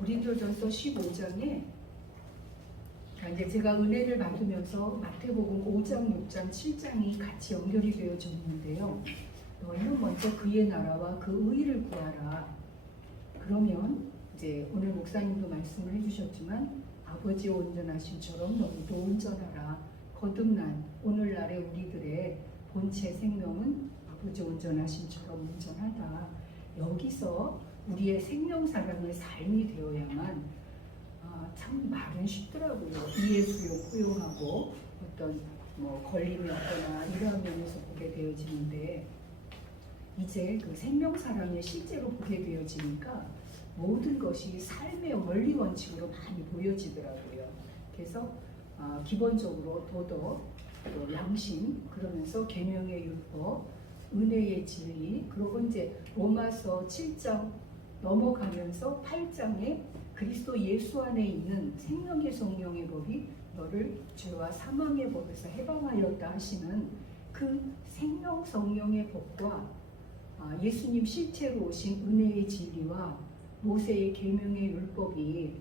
고린도전서 15장에 이제 제가 은혜를 받으면서 마태복음 5장, 6장, 7장이 같이 연결이 되어져 있는데요. 너희는 먼저 그의 나라와 그 의를 구하라. 그러면 이제 오늘 목사님도 말씀을 해주셨지만 아버지의 온전하심처럼 너희도 온전하라. 거듭난 오늘날의 우리들의 본체 생명은 아버지 온전하심처럼 온전하다. 여기서 우리의 생명사랑의 삶이 되어야만 참 말은 쉽더라고요. 이해 수용 포용하고 어떤 걸림이 없거나 이러한 면에서 보게 되어지는데 이제 그 생명사랑을 실제로 보게 되어지니까 모든 것이 삶의 원리 원칙으로 많이 보여지더라고요. 그래서 기본적으로 도덕, 또 양심, 그러면서 계명의 율법, 은혜의 진리, 그리고 이제 로마서 7장 넘어가면서 8장에 그리스도 예수 안에 있는 생명의 성령의 법이 너를 죄와 사망의 법에서 해방하였다 하시는 그 생명 성령의 법과 예수님 실체로 오신 은혜의 진리와 모세의 계명의 율법이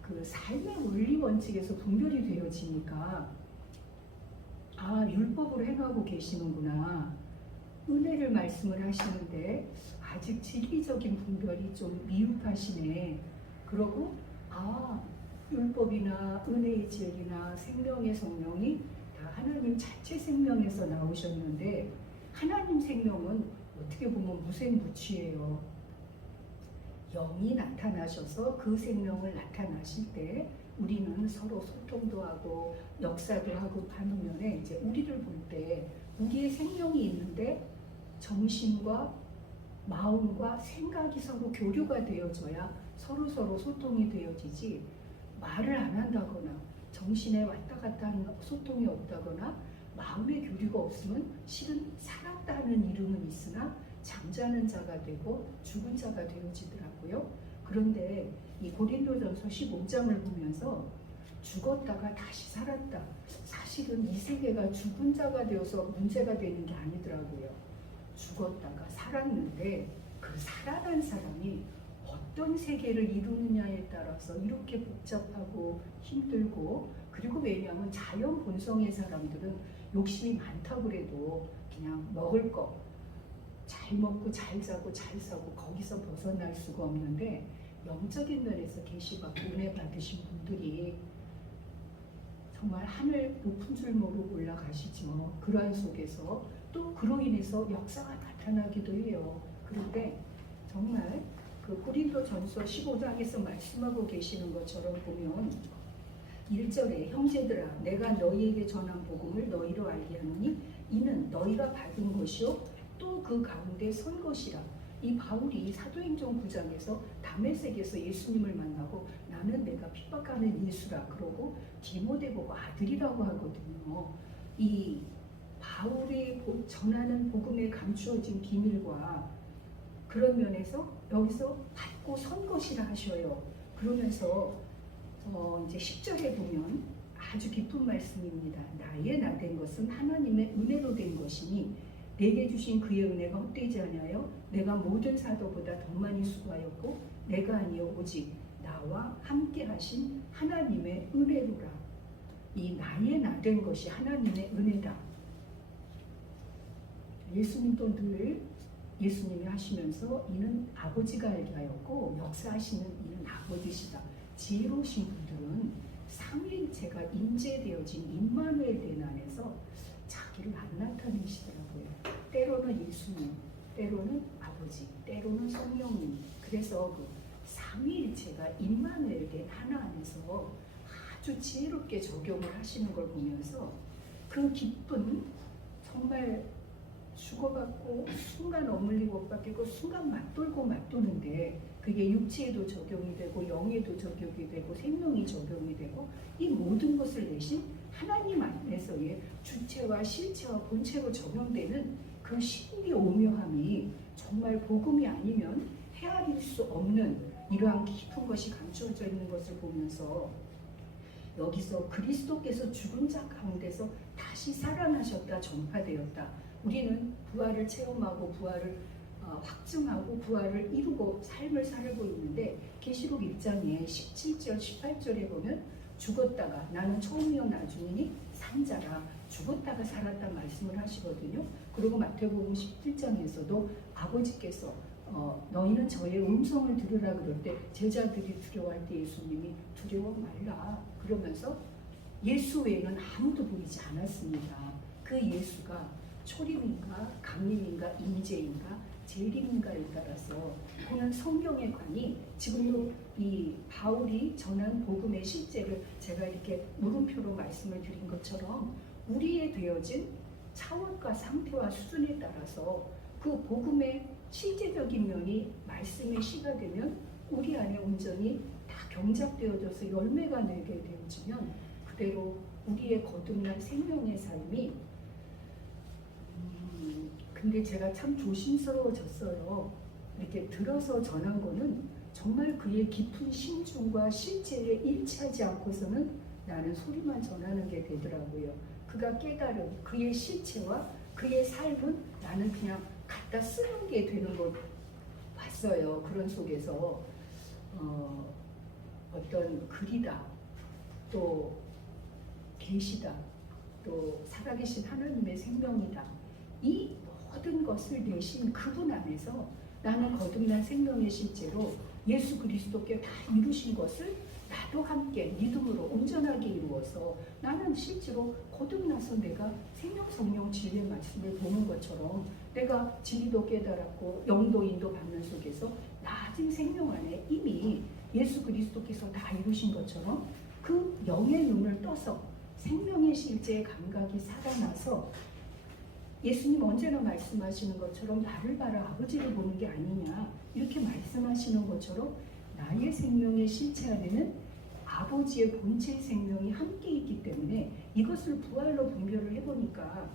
그 삶의 원리 원칙에서 분별이 되어지니까 율법으로 행하고 계시는구나. 은혜를 말씀을 하시는데 아직 진리적인 분별이 좀 미흡하시네. 그러고 율법이나 은혜의 진리나 생명의 성령이 다 하나님 자체 생명에서 나오셨는데 하나님 생명은 어떻게 보면 무생무취예요. 영이 나타나셔서 그 생명을 나타나실 때 우리는 서로 소통도 하고 역사도 하고 하는 면에 이제 우리를 볼 때 우리의 생명이 있는데 정신과 마음과 생각이 서로 교류가 되어져야 서로 소통이 되어지지, 말을 안 한다거나 정신에 왔다 갔다 하는 소통이 없다거나 마음의 교류가 없으면 실은 살았다는 이름은 있으나 잠자는 자가 되고 죽은 자가 되어지더라고요. 그런데 이 고린도전서 15장을 보면서 죽었다가 다시 살았다. 사실은 이 세계가 죽은 자가 되어서 문제가 되는 게 아니더라고요. 죽었다가 살았는데 그 살아난 사람이 어떤 세계를 이루느냐에 따라서 이렇게 복잡하고 힘들고, 그리고 왜냐하면 자연 본성의 사람들은 욕심이 많다고 그래도 그냥 먹을 거 잘 먹고 잘 자고 잘 사고 거기서 벗어날 수가 없는데, 영적인 면에서 계시받고 은혜 받으신 분들이 정말 하늘 높은 줄 모르고 올라가시죠. 그러한 속에서 또 그로 인해서 역사가 나타나기도 해요. 그런데 정말 그 고린도전서 15장에서 말씀하고 계시는 것처럼 보면 1절에 형제들아 내가 너희에게 전한 복음을 너희로 알게 하노니 이는 너희가 받은 것이요 또 그 가운데 선 것이라. 이 바울이 사도행전 9장에서 다메섹에서 예수님을 만나고 나는 내가 핍박하는 예수라 그러고 디모데 보고 아들이라고 하거든요. 이 바울이 전하는 복음에 감추어진 비밀과 그런 면에서 여기서 받고 선 것이라 하셔요. 그러면서 이제 10절에 보면 아주 깊은 말씀입니다. 나의 나 된 것은 하나님의 은혜로 된 것이니 내게 주신 그의 은혜가 헛되지 아니하여 내가 모든 사도보다 더 많이 수고하였고 내가 아니요 오직 나와 함께 하신 하나님의 은혜로라. 이 나의 나 된 것이 하나님의 은혜다. 예수님도 늘 예수님이 하시면서 이는 아버지가 알게 하였고 역사하시는 이는 아버지시다. 지혜로우신 분들은 삼위일체가 임재되어진 임마누엘 된 안에서 자기를 안 나타내시더라고요. 때로는 예수님, 때로는 아버지, 때로는 성령님. 그래서 그 삼위일체가 임마누엘 된 하나 안에서 아주 지혜롭게 적용을 하시는 걸 보면서 그 기쁜 정말 주고받고 순간 어물리고 못 받겠고 순간 맞돌고 맞도는데 그게 육체에도 적용이 되고 영에도 적용이 되고 생명이 적용이 되고 이 모든 것을 내신 하나님 안에서의 주체와 실체와 본체로 적용되는 그 신비 오묘함이 정말 복음이 아니면 헤아릴 수 없는 이러한 깊은 것이 감추어져 있는 것을 보면서 여기서 그리스도께서 죽은 자 가운데서 다시 살아나셨다 전파되었다. 우리는 부활을 체험하고 부활을 확증하고 부활을 이루고 삶을 살고 있는데 계시록 1장에 17절 18절에 보면 죽었다가 나는 처음이요 나중이니 산자라 죽었다가 살았다 말씀을 하시거든요. 그리고 마태복음 17장에서도 아버지께서 너희는 저의 음성을 들으라 그럴 때 제자들이 두려워할 때 예수님이 두려워 말라 그러면서 예수 외에는 아무도 보이지 않았습니다. 그 예수가 초림인가 강림인가 임재인가 재림인가에 따라서 그는 성경의 관이 지금도 이 바울이 전한 복음의 실제를 제가 이렇게 물음표로 말씀을 드린 것처럼 우리의 되어진 차원과 상태와 수준에 따라서 그 복음의 실제적인 면이 말씀의 시가 되면 우리 안에 온전히 다 경작되어져서 열매가 내게 되어지면 그대로 우리의 거듭난 생명의 삶이 근데 제가 참 조심스러워졌어요. 이렇게 들어서 전한 거는 정말 그의 깊은 심중과 실체에 일치하지 않고서는 나는 소리만 전하는 게 되더라고요. 그가 깨달은 그의 실체와 그의 삶은 나는 그냥 갖다 쓰는 게 되는 걸 봤어요. 그런 속에서 어떤 글이다, 또 계시다, 또 살아계신 하나님의 생명이다. 이 모든 것을 내신 그분 안에서 나는 거듭난 생명의 실제로 예수 그리스도께 다 이루신 것을 나도 함께 믿음으로 온전하게 이루어서 나는 실제로 거듭나서 내가 생명 성령 진리의 말씀을 보는 것처럼 내가 진리도 깨달았고 영도 인도 받는 속에서 나아진 생명 안에 이미 예수 그리스도께서 다 이루신 것처럼 그 영의 눈을 떠서 생명의 실제의 감각이 살아나서 예수님 언제나 말씀하시는 것처럼 나를 봐라 아버지를 보는 게 아니냐 이렇게 말씀하시는 것처럼 나의 생명의 실체 안에는 아버지의 본체 생명이 함께 있기 때문에 이것을 부활로 분별을 해보니까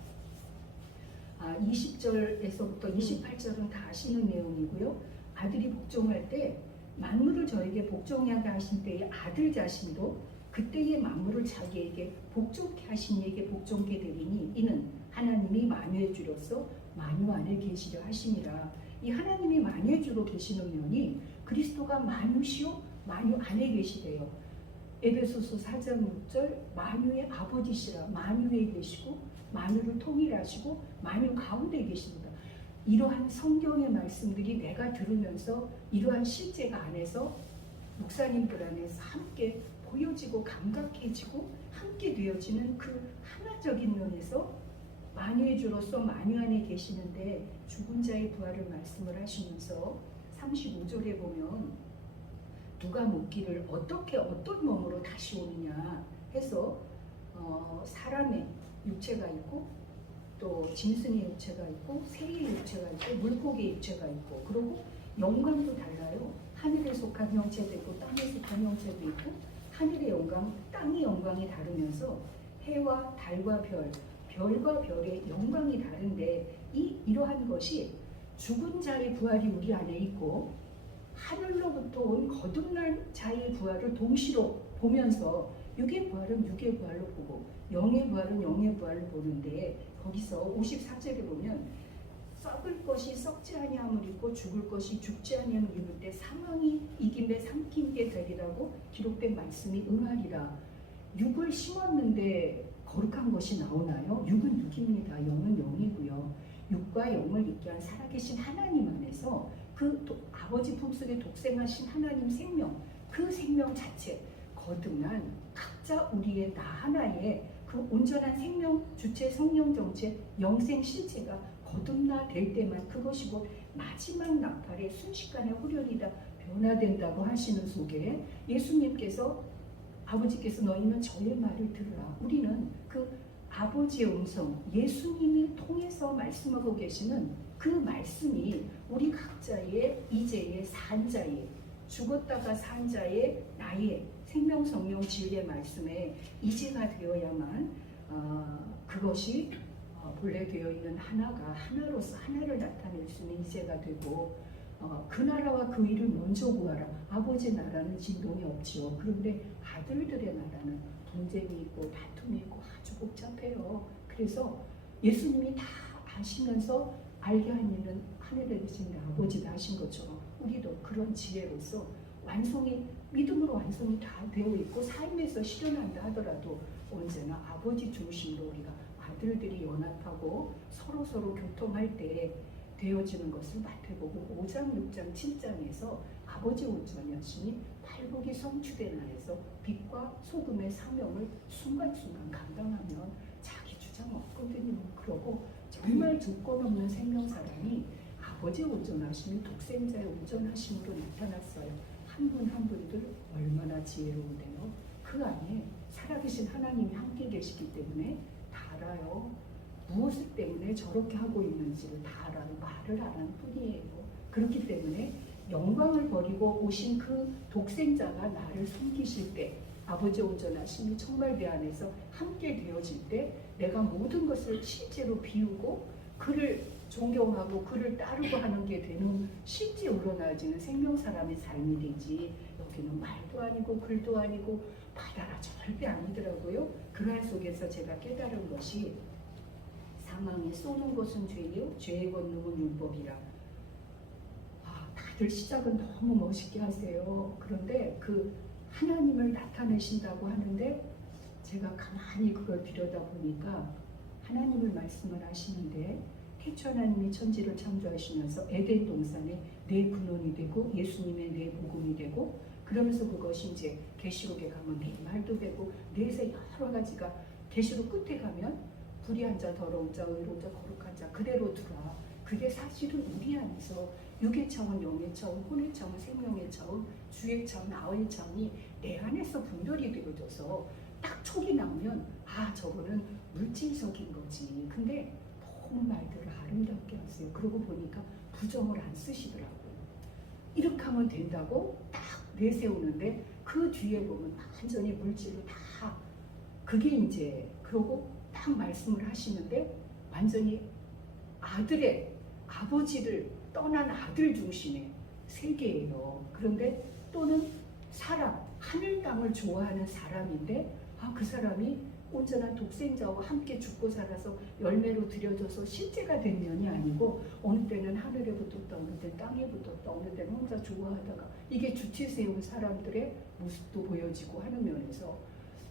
20절에서부터 28절은 다 아시는 내용이고요. 아들이 복종할 때 만물을 저에게 복종하게 하신 때에 아들 자신도 그때의 만물을 자기에게 복종케 하신 이에게 복종케 되리니 이는 하나님이 만유의 주로서 만유 안에 계시려 하심이라. 이 하나님이 만유의 주로 계시는 면이 그리스도가 만유시요 만유 안에 계시대요. 에베소서 4장 6절 만유의 아버지시라 만유에 계시고 만유를 통일하시고 만유 가운데 계십니다. 이러한 성경의 말씀들이 내가 들으면서 이러한 실제가 안에서 목사님들 안에서 함께 보여지고 감각해지고 함께 되어지는 그 하나적인 면에서 만유의 주로서 만유 안에 계시는데 죽은 자의 부활을 말씀을 하시면서 35절에 보면 누가 묻기를 어떻게 어떤 몸으로 다시 오느냐 해서 사람의 육체가 있고 또 짐승의 육체가 있고 새의 육체가 있고 물고기의 육체가 있고 그리고 영광도 달라요. 하늘에 속한 형체도 있고 땅에 속한 형체도 있고 하늘의 영광, 땅의 영광이 다르면서 해와 달과 별, 별과 별의 영광이 다른데 이러한 것이 죽은 자의 부활이 우리 안에 있고 하늘로부터 온 거듭난 자의 부활을 동시로 보면서 육의 부활은 육의 부활로 보고 영의 부활은 영의 부활로 보는데 거기서 54절에 보면 썩을 것이 썩지 아니함을 입고 죽을 것이 죽지 아니함을 입을 때 사망이 이김에 삼킴게 되리라고 기록된 말씀이 응하리라. 육을 심었는데 거룩한 것이 나오나요? 육은 육입니다. 영은 영이고요. 육과 영을 있게 한 살아계신 하나님 안에서 아버지 품속에 독생하신 하나님 생명, 그 생명 자체 거듭난 각자 우리의 나 하나의 그 온전한 생명 주체 성령 정체 영생 실체가 거듭나 될 때만 그것이 곧 마지막 나팔의 순식간에 후련이다 변화된다고 하시는 속에 예수님께서 아버지께서 너희는 저의 말을 들으라. 우리는 그 아버지의 음성 예수님이 통해서 말씀하고 계시는 그 말씀이 우리 각자의 이제의 산자의 죽었다가 산 자의 나의 생명 성령 진리의 말씀에 이제가 되어야만 그것이 본래 되어 있는 하나가 하나로서 하나를 나타낼 수 있는 이제가 되고 그 나라와 그 일을 먼저 구하라. 아버지 나라는 진동이 없지요. 그런데 아들들의 나라는 분쟁이 있고 다툼이 있고 아주 복잡해요. 그래서 예수님이 다 아시면서 알게 한 이는 하늘에 계신 내 아버지가 하신 것처럼 우리도 그런 지혜로서 완성이 믿음으로 완성이 다 되어 있고 삶에서 실현한다 하더라도 언제나 아버지 중심으로 우리가 아들들이 연합하고 서로 교통할 때 되어지는 것을 마태복음 5장, 6장, 7장에서 아버지 온전하시니 팔복이 성취된 안에서 빛과 소금의 사명을 순간순간 감당하면 자기 주장 없거든요. 그러고 정말 조건 없는 생명사람이 아버지 온전하심이 독생자의 온전하심으로 나타났어요. 한 분 한 분들 얼마나 지혜로운데요. 그 안에 살아계신 하나님이 함께 계시기 때문에 다 알아요. 무엇을 때문에 저렇게 하고 있는지를 다 알아요. 말을 안 하는 뿐이에요. 그렇기 때문에 영광을 버리고 오신 그 독생자가 나를 섬기실 때 아버지 온전하심이 정말 내 안에서 함께 되어질 때 내가 모든 것을 실제로 비우고 그를 존경하고 그를 따르고 하는 게 되는 실제 우러나지는 생명사람의 삶이 되지 여기는 말도 아니고 글도 아니고 바다라 절대 아니더라고요. 그러한 속에서 제가 깨달은 것이 사망에 쏘는 것은 죄요 죄의 권능은 율법이라. 다들 시작은 너무 멋있게 하세요. 그런데 그 하나님을 나타내신다고 하는데 제가 가만히 그걸 들여다보니까 하나님을 말씀을 하시는데 태초 하나님이 천지를 창조하시면서 에덴 동산에 내 근원이 되고 예수님의 내 복음이 되고 그러면서 그것이 이제 계시록에 가면 내 말도 되고 넷의 여러 가지가 계시록 끝에 가면 불의한 자, 더러운 자, 의로운 자, 거룩한 자 그대로 들어와. 그게 사실은 우리 안에서 육의 차원, 영의 차원, 혼의 차원, 생명의 차원, 주의 차원, 아의 차원이 내 안에서 분별이 되어져서 딱 촉이 나오면 저거는 물질적인 거지. 근데 너무 말들을 아름답게 하세요. 그러고 보니까 부정을 안 쓰시더라고요. 이렇게 하면 된다고 딱 내세우는데 그 뒤에 보면 완전히 물질로 다 그게 이제 그러고 딱 말씀을 하시는데 완전히 아들의 아버지를 떠난 아들 중심의 세계예요. 그런데 또는 사람, 하늘 땅을 좋아하는 사람인데 그 사람이 온전한 독생자와 함께 죽고 살아서 열매로 들여져서 실제가 된 면이 아니고 어느 때는 하늘에 붙었다 어느 때는 땅에 붙었다 어느 때는 혼자 좋아하다가 이게 주체 세운 사람들의 모습도 보여지고 하는 면에서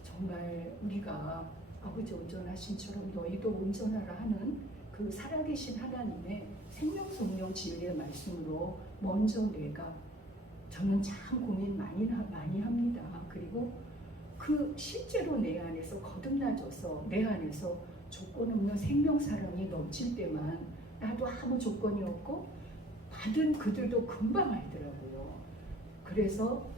정말 우리가 아버지 온전하신처럼 너희도 온전하라 하는 그 살아계신 하나님의 생명 성령 진리의 말씀으로 먼저 저는 참 고민 많이 합니다. 그리고 그 실제로 내 안에서 거듭나져서 내 안에서 조건 없는 생명 사랑이 넘칠 때만 나도 아무 조건이 없고 받은 그들도 금방 알더라고요. 그래서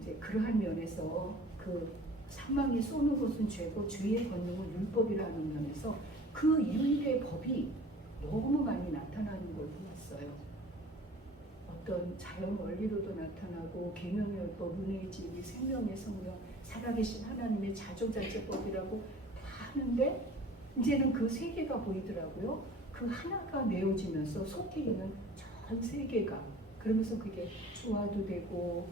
이제 그러한 면에서 그 사망이 쏘는 것은 죄고 죄의 권능은 율법이라는 면에서 그 유일의 법이 너무 많이 나타나는 걸 보았어요. 어떤 자연 원리로도 나타나고 계명의 율법, 은혜의 진리, 생명의 성령, 살아계신 하나님의 자조자재법이라고 다 하는데 이제는 그 세계가 보이더라고요. 그 하나가 내어지면서 속해 있는 전 세계가 그러면서 그게 조화도 되고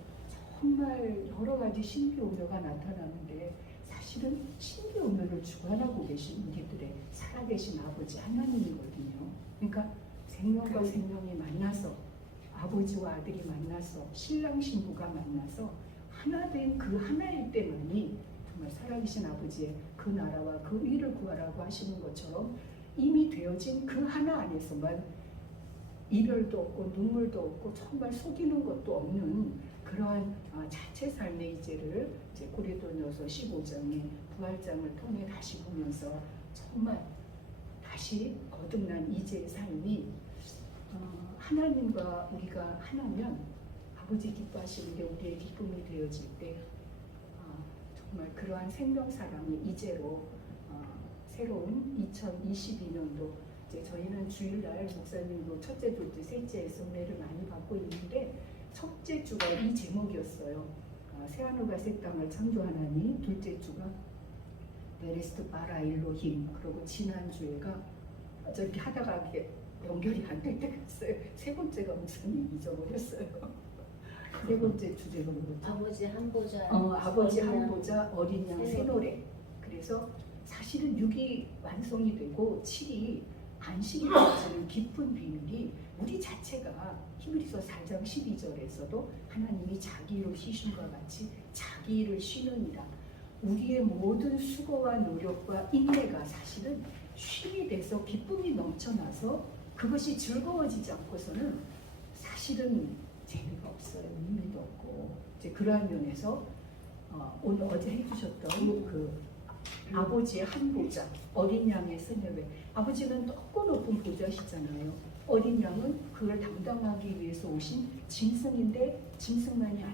정말 여러 가지 신비오묘가 나타나는데 사실은 신비오묘를 주관하고 계신 우리들의 살아계신 아버지 하나님이거든요. 그러니까 생명과 생명이 만나서 아버지와 아들이 만나서 신랑 신부가 만나서 하나 된 그 하나일 때만이 정말 살아계신 아버지의 그 나라와 그 의를 구하라고 하시는 것처럼 이미 되어진 그 하나 안에서만 이별도 없고 눈물도 없고 정말 속이는 것도 없는 그러한 자체 삶의 이제를 이제 고린도전서 15장의 부활장을 통해 다시 보면서 정말 다시 거듭난 이제의 삶이 하나님과 우리가 하나면 아버지 기뻐하시는 게 우리의 기쁨이 되어질 때 정말 그러한 생명사랑이 이제로 새로운 2022년도 이제 저희는 주일날 목사님도 첫째, 둘째, 셋째에서 은혜를 많이 받고 있는데 첫째 주가 이 제목이었어요. 새하늘과 새 땅을 창조하나니, 둘째 주가 베레스트 바라 일로힘, 그리고 지난주에가 저렇게 하다가 이렇게 연결이 안 될 때가 있어요. 세 번째가 목사님 잊어버렸어요. 세 번째 주제가 뭐였죠? 아버지 한 보자. 아버지 한 보자 어린 양 새 노래. 그래서 사실은 6이 완성이 되고 7이 안식이 가지는 깊은 비밀이 우리 자체가 히브리서 4장 12절에서도 하나님이 자기 일을 쉬심과 같이 자기 일을 쉬느니라. 우리의 모든 수고와 노력과 인내가 사실은 쉼이 돼서 기쁨이 넘쳐나서 그것이 즐거워지지 않고서는 사실은 재미가 없어요. 의미도 없고. 이제 그러한 면에서 오늘 어제 해주셨던 그 아버지의 한 보좌, 어린 양의 승예회. 아버지는 높고 높은 보좌시잖아요. 어린 양은 그걸 담당하기 위해서 오신 짐승인데 짐승만이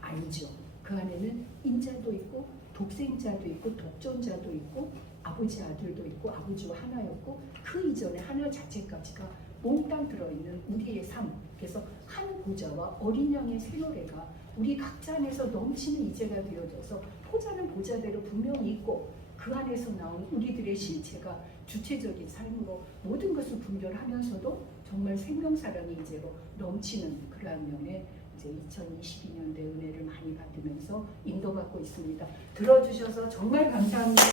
아니죠. 그 안에는 인자도 있고 독생자도 있고 독존자도 있고 아버지 아들도 있고 아버지와 하나였고 그 이전에 하나 자체까지가 몽땅 들어있는 우리의 삶. 그래서 한 보좌와 어린 양의 생노래가 우리 각자 안에서 넘치는 이제가 되어져서 보좌는 보좌대로 분명히 있고 그 안에서 나온 우리들의 실체가 주체적인 삶으로 모든 것을 분별하면서도 정말 생명사랑이 이제로 넘치는 그러한 면에 이제 2022년대 은혜를 많이 받으면서 인도받고 있습니다. 들어주셔서 정말 감사합니다.